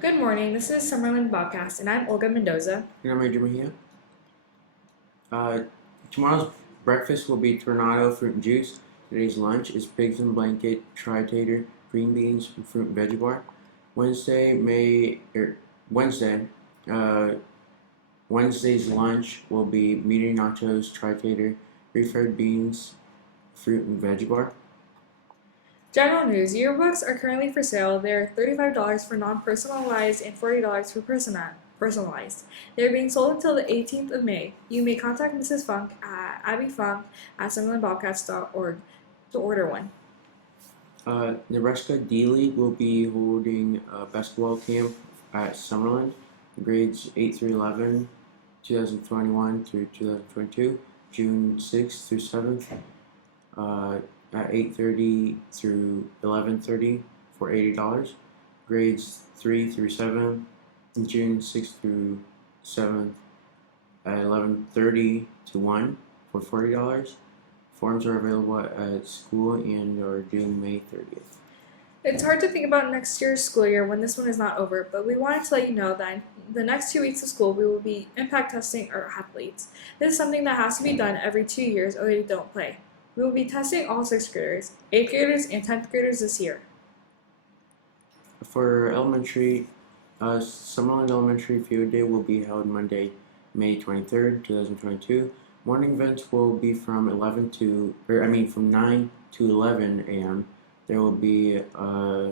Good morning. This is Summerlin Bobcast, and I'm Olga Mendoza. And I'm Major Mejia. Uh, Tomorrow's breakfast will be tornado fruit and juice. Today's lunch is pigs in blanket, tri-tater, green beans, fruit and veggie bar. Wednesday, May Wednesday, uh, Wednesday's lunch will be meat nachos, tri-tater, refried beans, fruit and veggie bar. General news yearbooks are currently for sale. They're $35 for non personalized and $40 for personalized. They're being sold until the 18th of May. You may contact Mrs. Funk at abbyfunk@summerlinbobcats.org to order one. Nebraska D-League will be holding a basketball camp at Summerland, grades 8 through 11, 2021 through 2022, June 6th through 7th, at 8:30 through 11:30 for $80. Grades 3 through 7, June 6th through 7th at 11:30 to 1 for $40. Forms are available at school and are due May 30th. It's hard to think about next year's school year when this one is not over, but we wanted to let you know that in the next 2 weeks of school we will be impact testing our athletes. This is something that has to be done every 2 years or they don't play. We will be testing all 6th graders, 8th graders, and 10th graders this year. For elementary, Summerland Elementary Field Day will be held Monday, May 23rd, 2022. Morning events will be from 9 to 11 a.m. There will be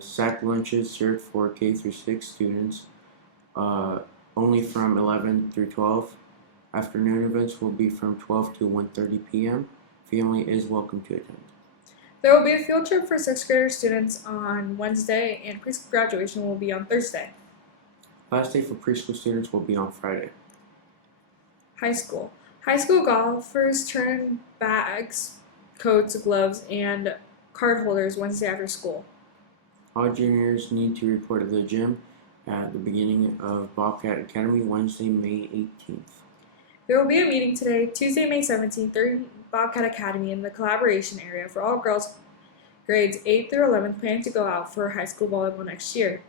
sack lunches served for K through 6 students, only from 11 through 12. Afternoon events will be from 12 to 1:30 p.m. Family is welcome to attend. There will be a field trip for 6th grader students on Wednesday, and preschool graduation will be on Thursday. Last day for preschool students will be on Friday. High school. High school golfers turn bags, coats, gloves, and card holders Wednesday after school. All juniors need to report at the gym at the beginning of Bobcat Academy, Wednesday, May 18th. There will be a meeting today, Tuesday, May 17th, during Bobcat Academy in the collaboration area for all girls grades 8 through 11 planning to go out for high school volleyball next year.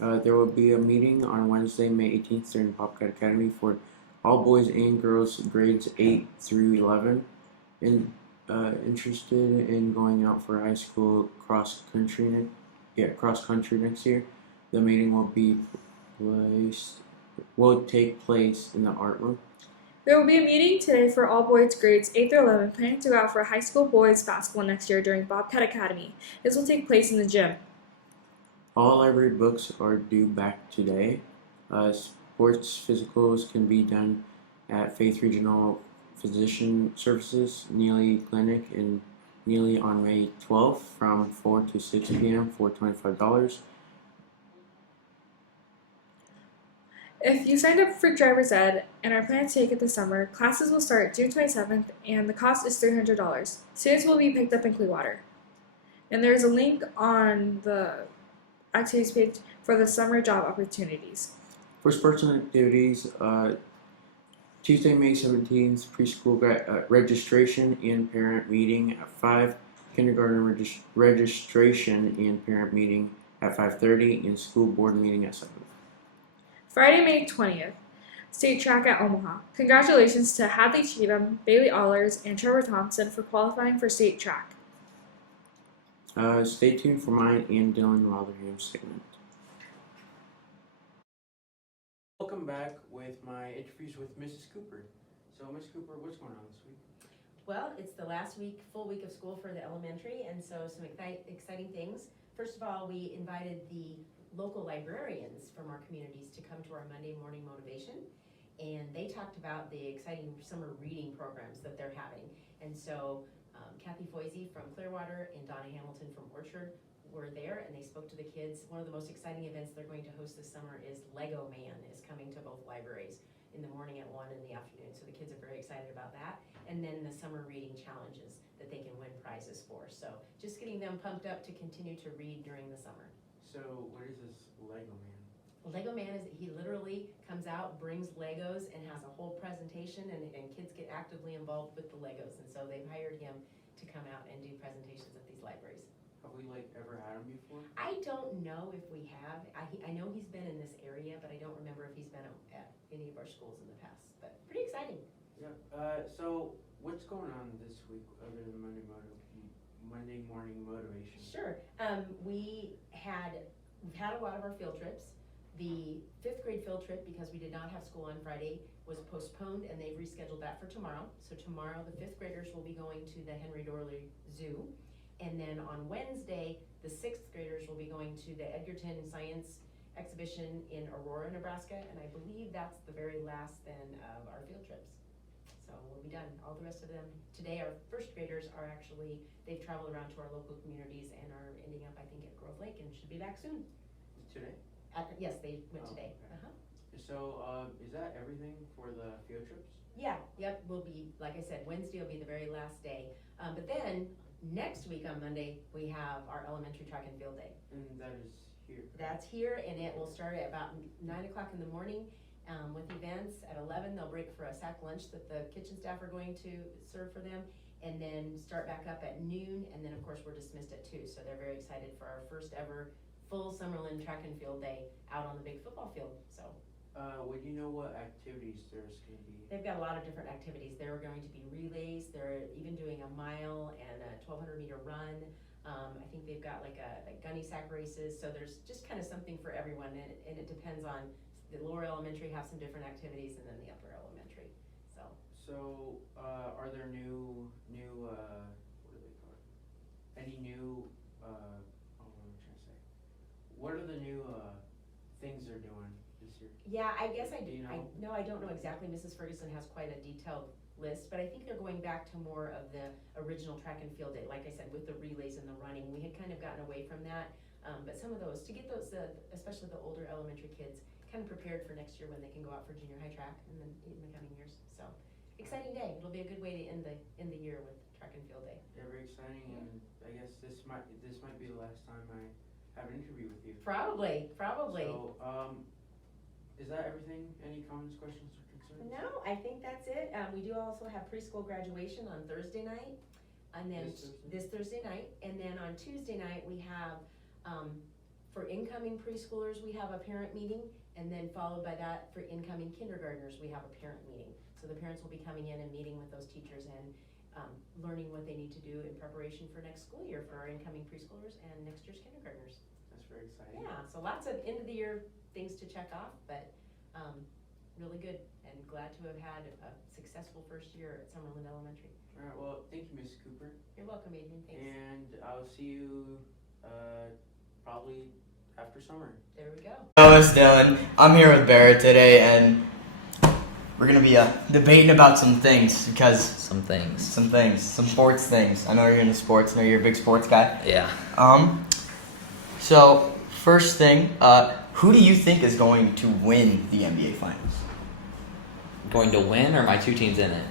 There will be a meeting on Wednesday, May 18th during Bobcat Academy for all boys and girls grades 8 through 11. Interested in going out for high school cross country next year. The meeting will take place in the art room. There will be a meeting today for all boys grades 8 through 11 planning to go out for high school boys basketball next year during Bobcat Academy. This will take place in the gym. All library books are due back today. Sports physicals can be done at Faith Regional Physician Services Neely Clinic in Neely on May 12th from 4 to 6 p.m. for $25. If you signed up for driver's ed and are planning to take it this summer, classes will start June 27th and the cost is $300. Students will be picked up in Clearwater. And there's a link on the activities page for the summer job opportunities. For sports and activities, Tuesday, May 17th, preschool registration and parent meeting at 5, kindergarten registration and parent meeting at 5:30, and school board meeting at 7. Friday, May 20th, state track at Omaha. Congratulations to Hadley Cheatham, Bailey Allers, and Trevor Thompson for qualifying for state track. Stay tuned for mine and Dylan Rotherham's segment. Welcome back with my interviews with Mrs. Cooper. So, Miss Cooper, what's going on this week? Well, it's the last full week of school for the elementary, and so some exciting things. First of all, we invited the local librarians from our communities to come to our Monday morning motivation, and they talked about the exciting summer reading programs that they're having. And so Kathy Foisey from Clearwater and Donna Hamilton from Orchard were there, and they spoke to the kids. One of the most exciting events they're going to host this summer is Lego Man is coming to both libraries in the morning at 1 in the afternoon. So the kids are very excited about that. And then the summer reading challenges that they can win prizes for. So just getting them pumped up to continue to read during the summer. So, what is this Lego Man? Lego Man is, he literally comes out, brings Legos, and has a whole presentation, and kids get actively involved with the Legos. And so they've hired him to come out and do presentations at these libraries. Have we ever had him before? I don't know if we have. I know he's been in this area, but I don't remember if he's been at any of our schools in the past. But pretty exciting. Yeah. So what's going on this week other than Monday morning motivation? Sure. We've had a lot of our field trips. The 5th grade field trip, because we did not have school on Friday, was postponed, and they've rescheduled that for tomorrow. So tomorrow, the 5th graders will be going to the Henry Dorley Zoo. And then on Wednesday, the 6th graders will be going to the Edgerton Science Exhibition in Aurora, Nebraska. And I believe that's the very last then of our field trips. So we'll be done. All the rest of them today, our 1st graders are actually, they've traveled around to our local communities and are ending up, I think, at Grove Lake and should be back soon. Today? Yes, they went today. Okay. Uh-huh. So is that everything for the field trips? Yeah, yep, will be, like I said, Wednesday will be the very last day. But then, next week on Monday, we have our elementary track and field day. And that is here. That's here, and it will start at about 9 o'clock in the morning with events. At 11, they'll break for a sack lunch that the kitchen staff are going to serve for them, and then start back up at noon, and then of course we're dismissed at 2. So they're very excited for our first ever full Summerlin track and field day out on the big football field. So Would you know what activities there's going to be? they've got a lot of different activities. There are going to be relays. They're even doing a mile and a 1,200 meter run. I think they've got like gunny sack races. So there's just kind of something for everyone, and it depends on the lower elementary have some different activities, and then the upper elementary. So are there new what do they call it? Any new what am I trying to say? What are the new things they're doing this year? Yeah, I guess I Do do. you know? No, I don't know exactly. Mrs. Ferguson has quite a detailed list, but I think they're going back to more of the original track and field day. Like I said, with the relays and the running, we had kind of gotten away from that. But some of those, to get those, especially the older elementary kids, kind of prepared for next year when they can go out for junior high track and then in the coming years. So exciting day. It'll be a good way to end the year with track and field day. Yeah, very exciting, and I guess this might be the last time I have an interview with you. Probably. So is that everything? Any comments, questions, or concerns? No, I think that's it. We do also have preschool graduation on Thursday night, and then this Thursday night, and then on Tuesday night we have for incoming preschoolers we have a parent meeting, and then followed by that for incoming kindergartners we have a parent meeting. So the parents will be coming in and meeting with those teachers and learning what they need to do in preparation for next school year for our incoming preschoolers and next year's kindergartners. That's very exciting. Yeah, so lots of end of the year things to check off, but really good, and glad to have had a successful first year at Summerlin Elementary. All right. Well, thank you, Miss Cooper. You're welcome, Adrian. Thanks. And I'll see you probably after summer. There we go. Hello, it's Dylan. I'm here with Barrett today, and we're gonna be debating about some things because some sports things. I know you're into sports. I know you're a big sports guy. Yeah. So first thing, who do you think is going to win the NBA Finals? Going to win, or my two teams in it?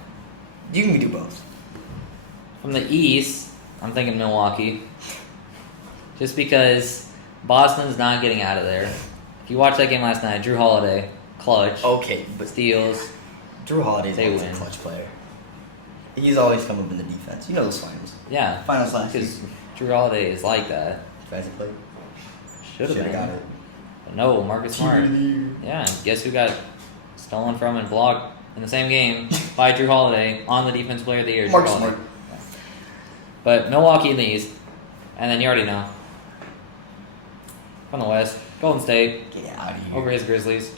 You can do both. From the East, I'm thinking Milwaukee. Just because Boston's not getting out of there. If you watched that game last night, Drew Holiday, clutch, Okay, but steals. Drew Holiday's They always a win. clutch player. He's always come up in the defense. You know those finals. Yeah, Finals last year. because Drew Holiday is like that. Defensive player. Should have been. got it. But no, Marcus Smart. Yeah. Yeah, and guess who got stolen from and blocked in the same game by Drew Holiday on the Defensive Player of the Year. Drew Marcus Holiday. Smart. But Milwaukee in the East, and then you already know. From the West, Golden State Get out of here. over his Grizzlies.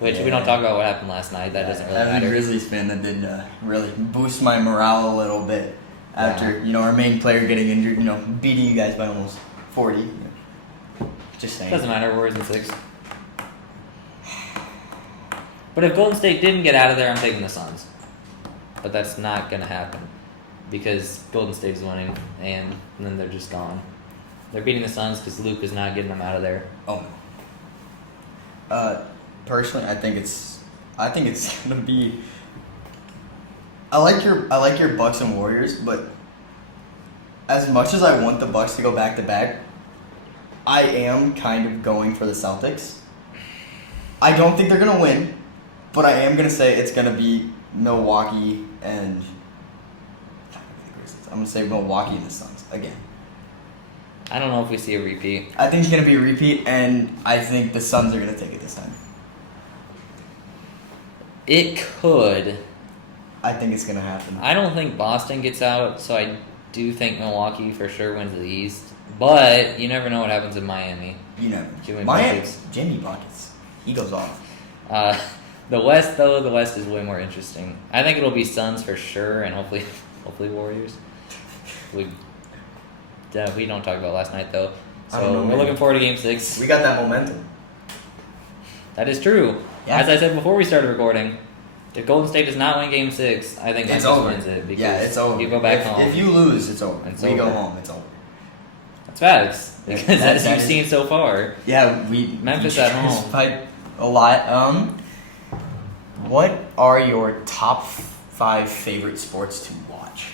Which we Yeah. don't talk about what happened last night. That doesn't really As a matter. Grizzlies fan, that did really boost my morale a little bit after our main player getting injured. Beating you guys by almost 40. Just saying. Doesn't matter. Warriors in 6. But if Golden State didn't get out of there, I'm taking the Suns. But that's not gonna happen because Golden State's winning, and then they're just gone. They're beating the Suns because Luke is not getting them out of there. Oh no. Personally, I think it's gonna be. I like your Bucks and Warriors, but as much as I want the Bucks to go back to back, I am kind of going for the Celtics. I don't think they're gonna win, but I am gonna say it's gonna be Milwaukee and. I'm gonna say Milwaukee and the Suns again. I don't know if we see a repeat. I think it's gonna be a repeat, and I think the Suns are gonna take it this time. It could. I think it's gonna happen. I don't think Boston gets out, so I do think Milwaukee for sure wins the East. But you never know what happens in Miami. You know, Jimmy Miami, Buckets. Jimmy Buckets, he goes off. The West, though, the West is way more interesting. I think it'll be Suns for sure, and hopefully Warriors. We don't talk about last night though, I don't so know, we're man. looking forward to Game 6. We got that momentum. That is true. Yeah. As I said before we started recording, if Golden State does not win Game 6, I think It's Memphis over. wins it. Because Yeah, it's over. You go back if, home. If you lose, it's over. It's we go over. home. It's over. That's facts. Yeah, Because that- as that you've is- seen so far, Yeah, Memphis we at home. fight a lot. What are your top 5 favorite sports to watch?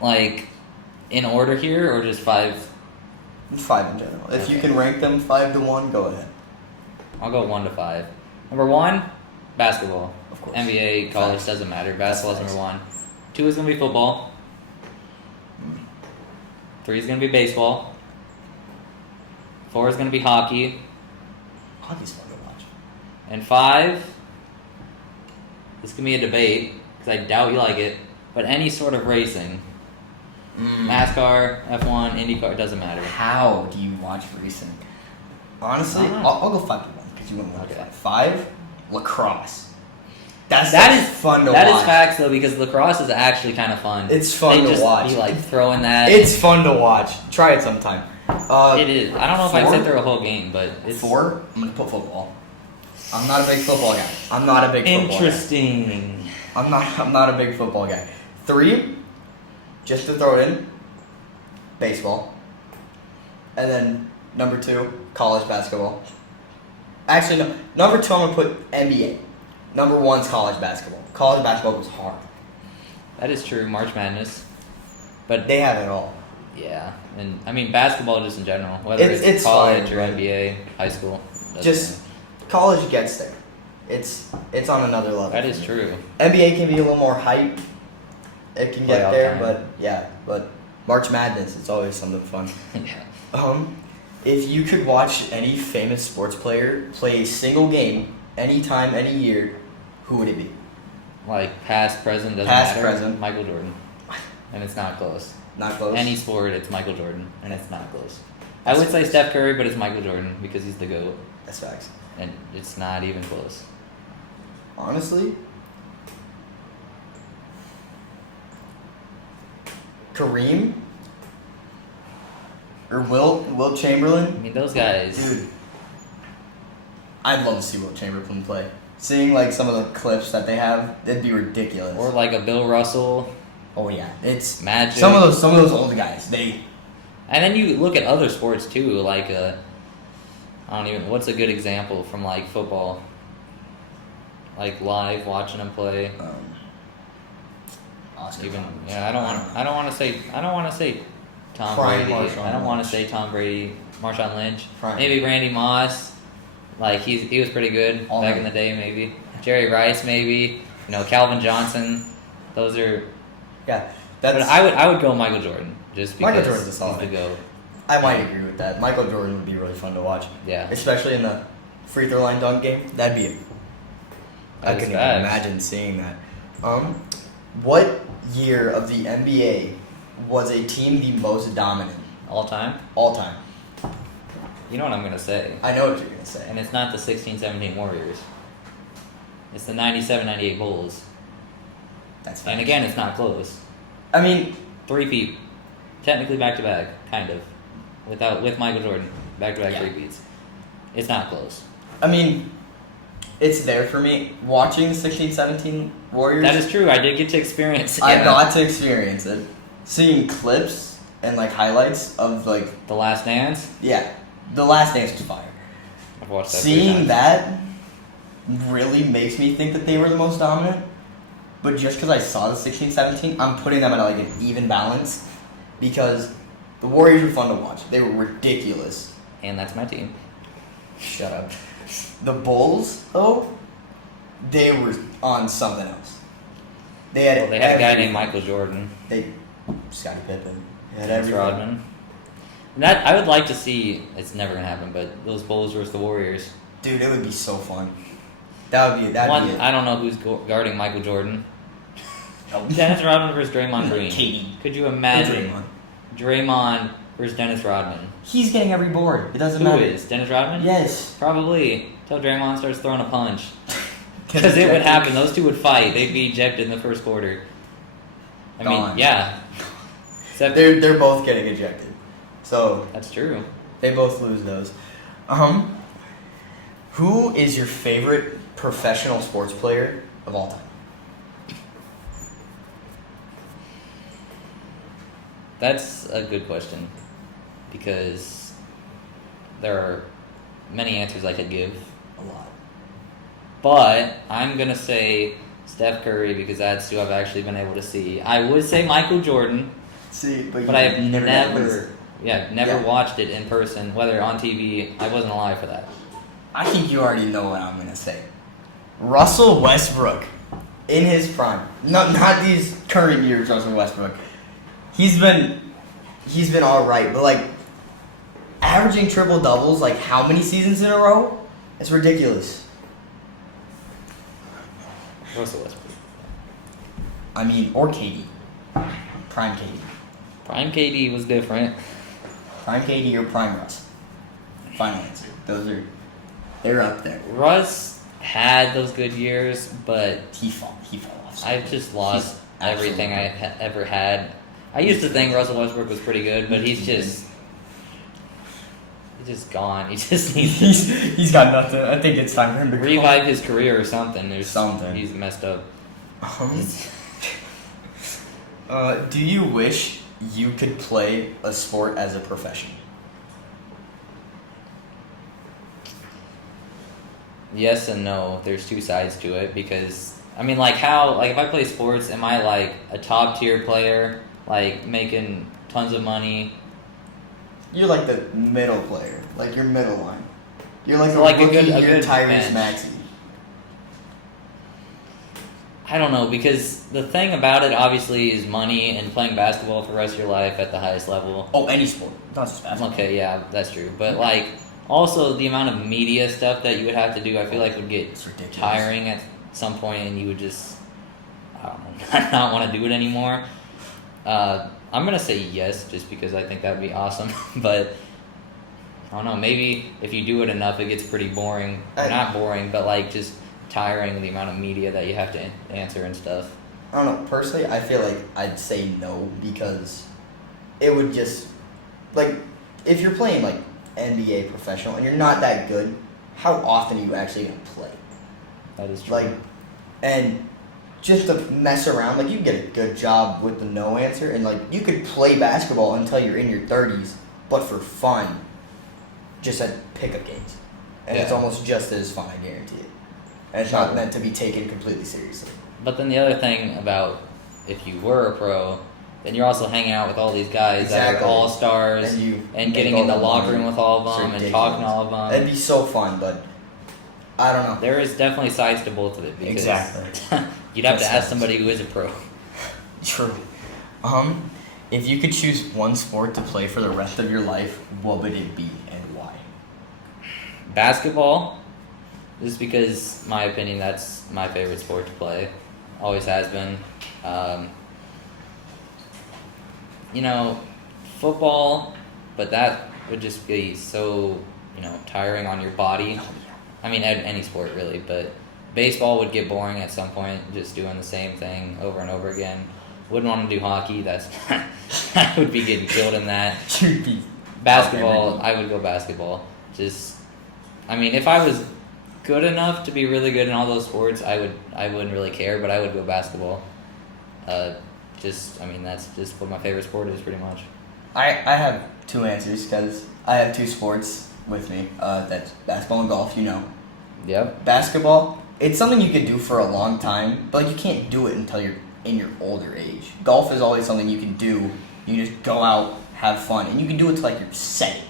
like, in order here, or just 5? 5 in general. If you Okay. can rank them 5 to 1, go ahead. I'll go 1 to 5. Number 1, basketball. Of course. NBA, college, Facts. doesn't matter. Basketball's Facts. number 1. 2 is going to be football. 3 is going to be baseball. 4 is going to be hockey. Hockey's fun to watch. And 5, this can be a debate, because I doubt you like it, but any sort of racing. NASCAR, F1, IndyCar, it doesn't matter. How do you watch racing? Honestly, I don't know. I'll go 5 to 1 because you went 1 to Okay. 5. 5, lacrosse. That That is fun to That watch. is facts, though, because lacrosse is actually kind of fun. It's fun They to just watch. Be like throwing that. It's fun to watch. Try it sometime. It is. I don't know if I'd 4? sit through a whole game, but it's 4, I'm gonna put football. I'm not a big football guy. I'm not a big football interesting. guy. I'm not a big football guy. 3, just to throw it in, baseball. And then number 2, college basketball. Actually, no. Number 2, I'm gonna put NBA. Number 1's college basketball. College basketball was hard. That is true. March Madness, but They have it all. yeah, and I mean basketball just in general, whether It's it's fine, college or but- NBA, high school. doesn't Just college gets there. It's on another level. matter. That is true. NBA can be a little more hype. It can get Playoff there, time. but yeah, but March Madness, it's always something fun. Yeah. If you could watch any famous sports player play a single game, anytime, any year, who would it be? Like past, present doesn't Past, matter. present. Michael Jordan, and it's not close. Not close. Any sport, it's Michael Jordan, and it's not close. I That's would say facts. Steph Curry, but it's Michael Jordan because he's the GOAT, That's facts. and it's not even close. Honestly, Kareem or Will I Chamberlain. mean, those guys. Dude, I'd love to see Will Chamberlain play. Seeing like some of the clips that they have, it'd be ridiculous. Or like a Bill Russell, Oh yeah, it's Magic. some of those old guys. They And then you look at other sports too, like I don't even. What's a good example from like football? Like live watching them play. Oscar Even Robertson. yeah, I don't want to say Tom Prime Brady. Marshawn I don't want to Lynch. say Tom Brady, Marshawn Lynch. Prime. Maybe Randy Moss. Like he was pretty good All back right. in the day. Maybe Jerry Rice. Maybe Calvin Johnson. Those are. Yeah, But that's. I would go Michael Jordan just because Michael Jordan's a he's solid the GOAT. I might agree with that. Michael Jordan would be really fun to watch, Yeah. especially in the free throw line dunk game. That'd be. I That is couldn't even facts. imagine seeing that. What year of the NBA was a team the most dominant All time. all time? You know what I'm gonna say. I know what you're gonna say. And it's not the 16-17 Warriors. It's the 97-98 Bulls. That's And fine. again, it's not close. I mean, 3-peat. Technically back-to-back, kind of. With Michael Jordan. Back-to-back Yeah. 3-peats. It's not close. it's there for me. Watching 16-17 Warriors. That is true. I did get to experience I got to experience it. Seeing clips and like highlights of like The Last Dance. the Last Dance was fire. I've watched that 3 Seeing times. that really makes me think that they were the most dominant. But just because I saw the 16-17, I'm putting them at like an even balance because the Warriors were fun to watch. They were ridiculous. And that's my team. Shut up. The Bulls, though, they were on something else. They had Well, they had a guy every- named Michael Jordan. Scottie Pippen. Had Dennis everything. Rodman. And that I would like to see. It's never gonna happen, but those Bulls versus the Warriors. Dude, it would be so fun. That'd be it. I don't know who's guarding Michael Jordan. Oh. Dennis Rodman versus Draymond Green. Katie. Could you imagine Draymond. Draymond versus Dennis Rodman? He's getting every board. It doesn't Who matter. is Dennis Rodman? Yes. Probably. Till Draymond starts throwing a punch. Get Because it would ejected. happen. Those two would fight. They'd be ejected in the first quarter. I Gone. mean, yeah. Except They're both getting ejected. So that's true. they both lose those. Who is your favorite professional sports player of all time? That's a good question. Because there are many answers I could give. A lot. But I'm going to say Steph Curry because that's who I've actually been able to see. I would say Michael Jordan, See, but I have never Yeah. watched it in person, whether on TV. I wasn't alive for that. I think you already know what I'm gonna say. Russell Westbrook, in his prime. Not these current years. Russell Westbrook. He's been all right, but like averaging triple doubles, like how many seasons in a row? It's ridiculous. Russell Westbrook. I mean, or KD, prime KD, Prime KD was different. prime KD or prime Russ. Final answer. They're up there. Russ had those good years, but He fell off. I've just lost He's everything I absolutely- ever had. I used to think Russell Westbrook was pretty good, but he's just gone. He just needs to he's got nothing. I think it's time for him to revive his career or something. There's Something. He's messed up. Do you wish you could play a sport as a profession? Yes and no. There's two sides to it because I mean, like if I play sports, am I like a top tier player, like making tons of money? You're like the middle player, like your middle line. You're like So a like a rookie good- a year good Tyrese bench. Maxey. I don't know because the thing about it obviously is money and playing basketball for the rest of your life at the highest level. Oh, any sport, not just basketball. Okay, yeah, that's true. But like also the amount of media stuff that you would have to do, I feel like would get It's ridiculous. tiring at some point, and you would just I don't know, not want to do it anymore. I'm gonna say yes, just because I think that'd be awesome. But I don't know. Maybe if you do it enough, it gets pretty boring. Or not boring, but like just tiring the amount of media that you have to answer and stuff. I don't know. Personally, I feel like I'd say no because it would just like if you're playing like NBA professional and you're not that good, how often are you actually gonna play? That is true. Like, and just to mess around, like you get a good job with the no answer, and like you could play basketball until you're in your 30s, but for fun, just at pickup games, and it's Yeah. almost just as fun, I guarantee it. And it's not meant to be taken completely seriously. But then the other thing about if you were a pro, then you're also hanging out with all these guys that Exactly. are all stars And you and make getting all in the that locker money. room with all of It's them and ridiculous. talking to all of them. That'd be so fun, but I don't know. There is definitely sides to both of it because Exactly. you'd have to Just ask sides. somebody who is a pro. True. If you could choose one sport to play for the rest of your life, what would it be and why? Basketball, just because, my opinion, that's my favorite sport to play. Always has been. Football, but that would just be so, tiring on your body. I mean, any sport really, but baseball would get boring at some point, just doing the same thing over and over again. Wouldn't want to do hockey. That's I would be getting killed in that. You'd be Basketball, I would go basketball. If I was good enough to be really good in all those sports, I wouldn't really care, but I would go basketball. That's just what my favorite sport is, pretty much. I have two answers because I have two sports with me. That's basketball and golf. Yep. Basketball, it's something you can do for a long time, but you can't do it until you're in your older age. Golf is always something you can do. You just go out, have fun, and you can do it till like you're 70.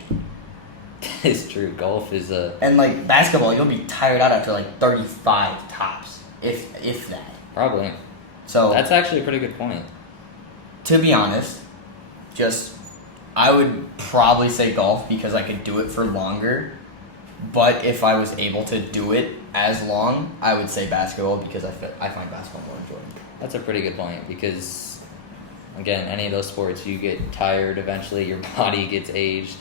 It's true. Golf is a And like basketball, you'll be tired out after like 35 tops, if that. probably. So That's actually a pretty good point. to be honest, just I would probably say golf because I could do it for longer. But if I was able to do it as long, I would say basketball because I find basketball more enjoyable. That's a pretty good point because, again, any of those sports, you get tired eventually, your body gets aged.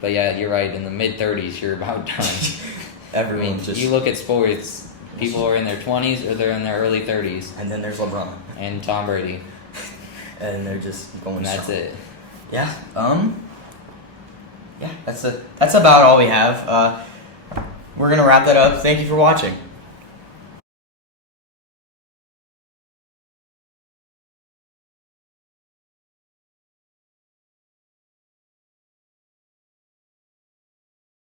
But yeah, you're right. In the mid-30s, you're about done. I Everyone's mean, just. you look at sports, people are in their 20s or they're in their early 30s, And then there's LeBron, and Tom Brady, and they're just going. and that's strong. it. Yeah. Yeah. That's about all we have. We're gonna wrap that up. Thank you for watching.